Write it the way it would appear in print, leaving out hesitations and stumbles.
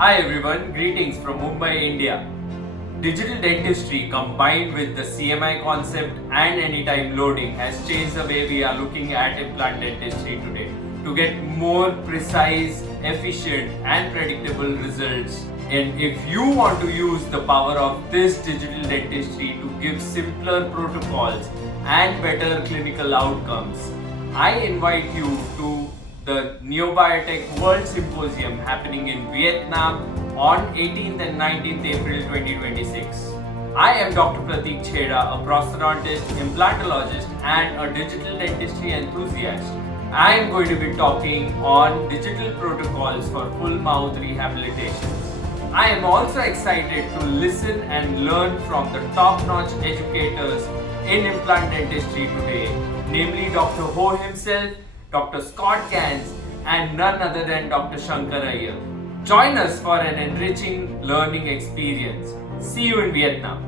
Hi everyone, greetings from Mumbai, India. Digital dentistry combined with the CMI concept and anytime loading has changed the way we are looking at implant dentistry today to get more precise, efficient and predictable results. And if you want to use the power of this digital dentistry to give simpler protocols and better clinical outcomes, I invite you to the Neobiotech World Symposium happening in Vietnam on 18th and 19th April 2026. I am Dr. Pratik Chheda, a prosthodontist, implantologist and a digital dentistry enthusiast. I am going to be talking on digital protocols for full mouth rehabilitations. I am also excited to listen and learn from the top-notch educators in implant dentistry today, namely Dr. Ho himself, Dr. Scott Gans, and none other than Dr. Shankar Iyer. Join us for an enriching learning experience. See you in Vietnam.